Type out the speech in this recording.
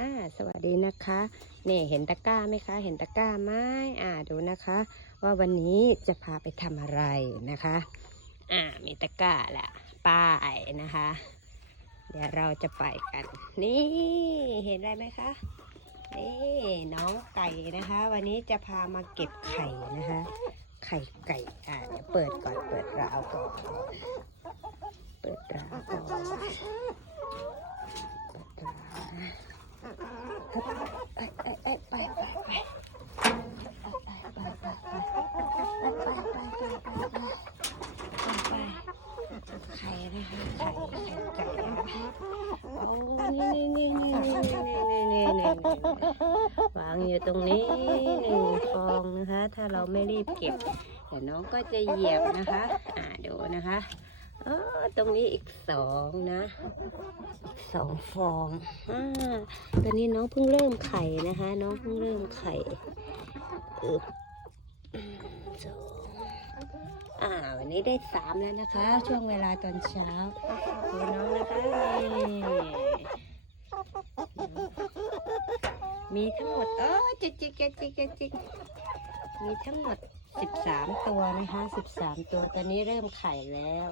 อ่าสวัสดีนะคะเนี่ยเห็นตะกร้าไหมคะ เห็นตะกร้าไหมอ่าดูนะคะ ว่าวันนี้จะพาไปทำอะไรนะคะ อ่ามีตะกร้าแหละป้ายนะคะ เดี๋ยวเราจะไปกัน นี่เห็นอะไรไหมคะนี่น้องไก่นะคะ วันนี้จะพามาเก็บไข่นะคะ ไข่ไก่อ่าเดี๋ยวเปิดก่อนเปิดราวก่อนเปิดราวก่อน ไปไปไปไปไปไข่นะคะไข่ไข่ไก่นะะโอ้นี่นี่นี่นี่นี่นี่น่วางอยู่ตรงนี้หนึ่งฟองนะคะ ถ้าเราไม่รีบเก็บเดี๋ยวน้องก็จะเหยียบนะคะ อ่าดูนะคะ เออตรงนี้อีกสองนะอีกสองฟองอ่าตอนนี้น้องเพิ่งเริ่มไข่นะคะ น้องเพิ่งเริ่มไข่อึบสองอ่าวันนี้ได้สามแล้วนะคะ ช่วงเวลาตอนเช้าดูน้องนะคะนี่มีทั้งหมดเออจิกจิกจิกจิกจิกจิกมีทั้งหมด สิบสามตัวนะคะสิบสามตัวตอนนี้เริ่มไข่แล้ว